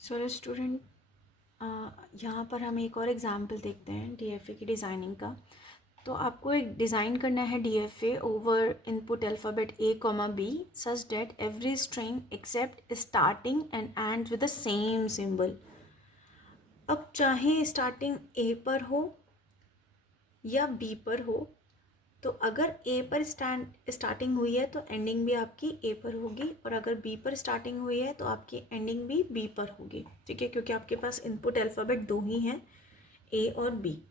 So student, यहाँ पर हम एक और एग्जांपल देखते हैं डीएफए की डिज़ाइनिंग का। तो आपको एक डिज़ाइन करना है DFA over input alphabet A comma B such that every string accept starting and end with the same symbol. अब चाहे स्टार्टिंग ए पर हो या बी पर हो, तो अगर ए पर स्टार्टिंग हुई है तो एंडिंग भी आपकी ए पर होगी, और अगर बी पर स्टार्टिंग हुई है तो आपकी एंडिंग भी बी पर होगी। ठीक है, क्योंकि आपके पास इनपुट अल्फ़ाबेट दो ही हैं, ए और बी।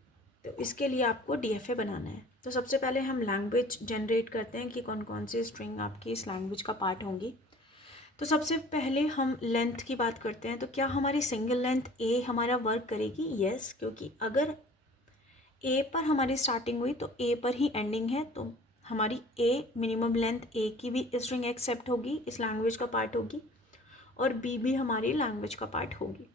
तो इसके लिए आपको डीएफए बनाना है। तो सबसे पहले हम लैंग्वेज जनरेट करते हैं कि कौन कौन सी स्ट्रिंग आपकी इस लैंग्वेज का पार्ट होंगी। तो सबसे पहले हम लेंथ की बात करते हैं। तो क्या हमारी सिंगल लेंथ ए हमारा वर्क करेगी? यस, क्योंकि अगर ए पर हमारी स्टार्टिंग हुई तो ए पर ही एंडिंग है, तो हमारी ए मिनिमम लेंथ ए की भी स्ट्रिंग एक्सेप्ट होगी, इस लैंग्वेज का पार्ट होगी, और बी भी हमारी लैंग्वेज का पार्ट होगी।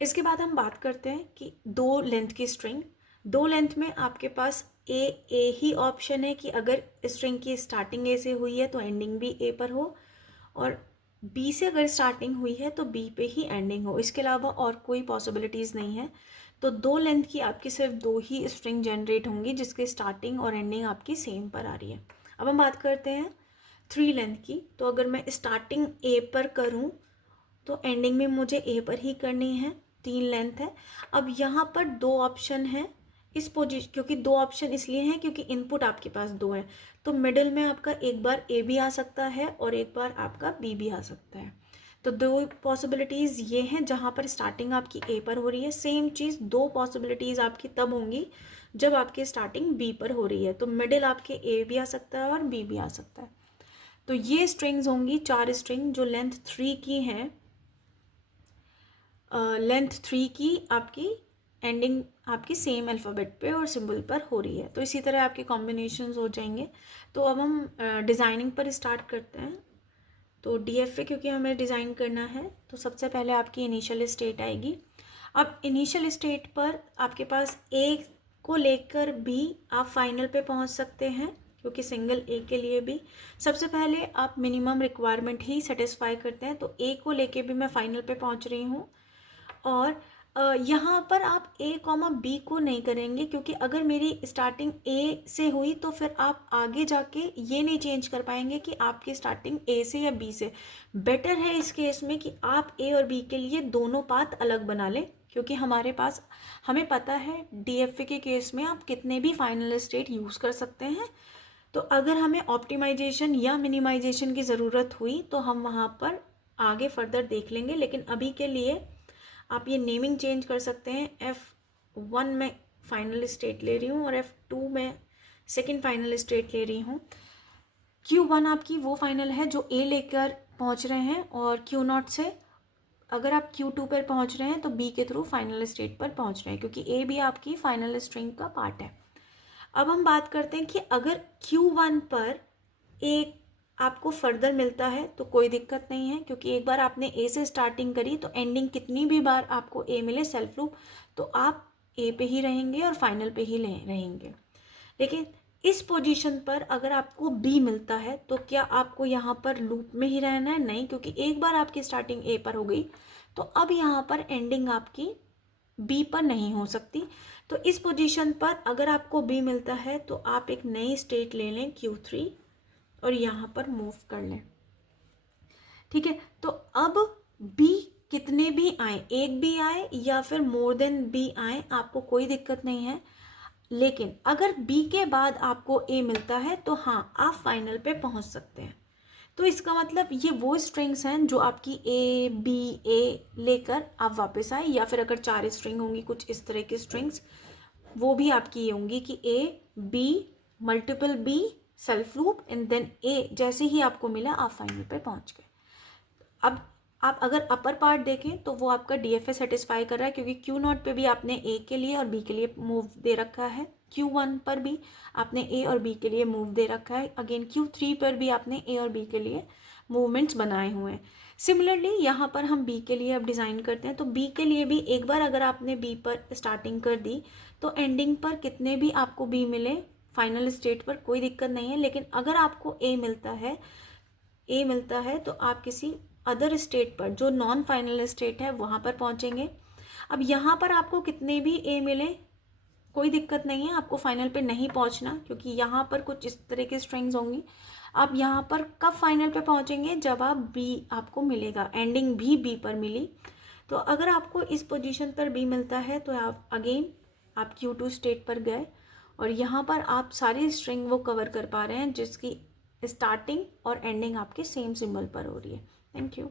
इसके बाद हम बात करते हैं कि दो लेंथ की स्ट्रिंग। दो लेंथ में आपके पास ए ही ऑप्शन है कि अगर स्ट्रिंग की स्टार्टिंग ए से हुई है तो एंडिंग भी ए पर हो, और बी से अगर स्टार्टिंग हुई है तो बी पे ही एंडिंग हो। इसके अलावा और कोई पॉसिबिलिटीज़ नहीं है। तो दो लेंथ की आपकी सिर्फ दो ही स्ट्रिंग जनरेट होंगी जिसकी स्टार्टिंग और एंडिंग आपकी सेम पर आ रही है। अब हम बात करते हैं थ्री लेंथ की। तो अगर मैं स्टार्टिंग ए पर करूं तो एंडिंग में मुझे ए पर ही करनी है, तीन लेंथ है। अब यहाँ पर दो ऑप्शन है इस पोजीशन, क्योंकि दो ऑप्शन इसलिए हैं क्योंकि इनपुट आपके पास दो है। तो मिडिल में आपका एक बार ए भी आ सकता है और एक बार आपका बी भी आ सकता है। तो दो पॉसिबिलिटीज़ ये हैं जहाँ पर स्टार्टिंग आपकी ए पर हो रही है। सेम चीज़ दो पॉसिबिलिटीज़ आपकी तब होंगी जब आपकी स्टार्टिंग बी पर हो रही है। तो मिडिल आपके ए भी आ सकता है और बी भी आ सकता है। तो ये स्ट्रिंग्स होंगी, चार स्ट्रिंग जो लेंथ थ्री की हैं। लेंथ थ्री की आपकी एंडिंग आपकी सेम अल्फ़ाबेट पे और सिंबल पर हो रही है। तो इसी तरह आपके कॉम्बिनेशंस हो जाएंगे। तो अब हम डिज़ाइनिंग पर स्टार्ट करते हैं। तो डीएफए क्योंकि हमें डिज़ाइन करना है, तो सबसे पहले आपकी इनिशियल स्टेट आएगी। अब इनिशियल स्टेट पर आपके पास ए को लेकर भी आप फाइनल पे पहुंच सकते हैं, क्योंकि सिंगल ए के लिए भी सबसे पहले आप मिनिमम रिक्वायरमेंट ही सेटिस्फाई करते हैं। तो ए को लेके भी मैं फाइनल पे पहुंच रही हूँ, और यहाँ पर आप ए कॉमा बी को नहीं करेंगे, क्योंकि अगर मेरी स्टार्टिंग ए से हुई तो फिर आप आगे जाके ये नहीं चेंज कर पाएंगे कि आपकी स्टार्टिंग ए से या बी से। बेटर है इस केस में कि आप ए और बी के लिए दोनों पाथ अलग बना लें, क्योंकि हमें पता है डीएफए के केस में आप कितने भी फाइनल स्टेट यूज़ कर सकते हैं। तो अगर हमें ऑप्टिमाइजेशन या मिनिमाइजेशन की ज़रूरत हुई तो हम वहाँ पर आगे फर्दर देख लेंगे, लेकिन अभी के लिए आप ये नेमिंग चेंज कर सकते हैं। F1 में फाइनल स्टेट ले रही हूँ और F2 में सेकंड फाइनल स्टेट ले रही हूँ। Q1 आपकी वो फाइनल है जो A लेकर पहुँच रहे हैं, और Q0 से अगर आप Q2 पर पहुँच रहे हैं तो B के थ्रू फाइनल स्टेट पर पहुँच रहे हैं, क्योंकि A भी आपकी फाइनल स्ट्रिंग का पार्ट है। अब हम बात करते हैं कि अगर Q1 पर एक आपको फर्दर मिलता है तो कोई दिक्कत नहीं है, क्योंकि एक बार आपने ए से स्टार्टिंग करी तो एंडिंग कितनी भी बार आपको ए मिले सेल्फ लूप, तो आप ए पे ही रहेंगे और फाइनल पे ही रहेंगे। लेकिन इस पोजीशन पर अगर आपको बी मिलता है तो क्या आपको यहाँ पर लूप में ही रहना है? नहीं, क्योंकि एक बार आपकी स्टार्टिंग ए पर हो गई तो अब यहाँ पर एंडिंग आपकी बी पर नहीं हो सकती। तो इस पोजीशन पर अगर आपको बी मिलता है तो आप एक नई स्टेट ले लें Q3 और यहाँ पर मूव कर लें। ठीक है, तो अब बी कितने भी आए, एक भी आए या फिर मोर देन बी आए, आपको कोई दिक्कत नहीं है। लेकिन अगर बी के बाद आपको ए मिलता है तो हाँ, आप फाइनल पे पहुंच सकते हैं। तो इसका मतलब ये वो स्ट्रिंग्स हैं जो आपकी ए बी ए लेकर आप वापस आए, या फिर अगर चार स्ट्रिंग होंगी कुछ इस तरह की स्ट्रिंग्स, वो भी आपकी ये होंगी कि A B multiple B self loop and then A, जैसे ही आपको मिला आप फाइनल पे पहुंच गए। अब आप अगर अपर पार्ट देखें तो वो आपका डीएफए सेटिस्फाई कर रहा है, क्योंकि Q0 पे भी आपने ए के लिए और बी के लिए मूव दे रखा है, Q1 पर भी आपने ए और बी के लिए मूव दे रखा है, अगेन Q3 पर भी आपने ए और बी के लिए मूवमेंट्स बनाए हुए हैं। सिमिलरली यहाँ पर हम बी के लिए अब डिज़ाइन करते हैं। तो बी के लिए भी एक बार अगर आपने बी पर स्टार्टिंग कर दी तो एंडिंग पर कितने भी आपको बी मिले फाइनल स्टेट पर कोई दिक्कत नहीं है। लेकिन अगर आपको ए मिलता है तो आप किसी अदर स्टेट पर, जो नॉन फाइनल स्टेट है वहाँ पर पहुँचेंगे। अब यहाँ पर आपको कितने भी ए मिले कोई दिक्कत नहीं है, आपको फाइनल पे नहीं पहुँचना, क्योंकि यहाँ पर कुछ इस तरह की स्ट्रिंग्स होंगी। आप यहाँ पर कब फाइनल पे पहुँचेंगे, जब आप बी आपको मिलेगा, एंडिंग भी बी पर मिली। तो अगर आपको इस पोजीशन पर बी मिलता है तो आप अगेन आप Q2 स्टेट पर गए और यहाँ पर आप सारी स्ट्रिंग वो कवर कर पा रहे हैं जिसकी स्टार्टिंग और एंडिंग आपके सेम सिंबल पर हो रही है। Thank you.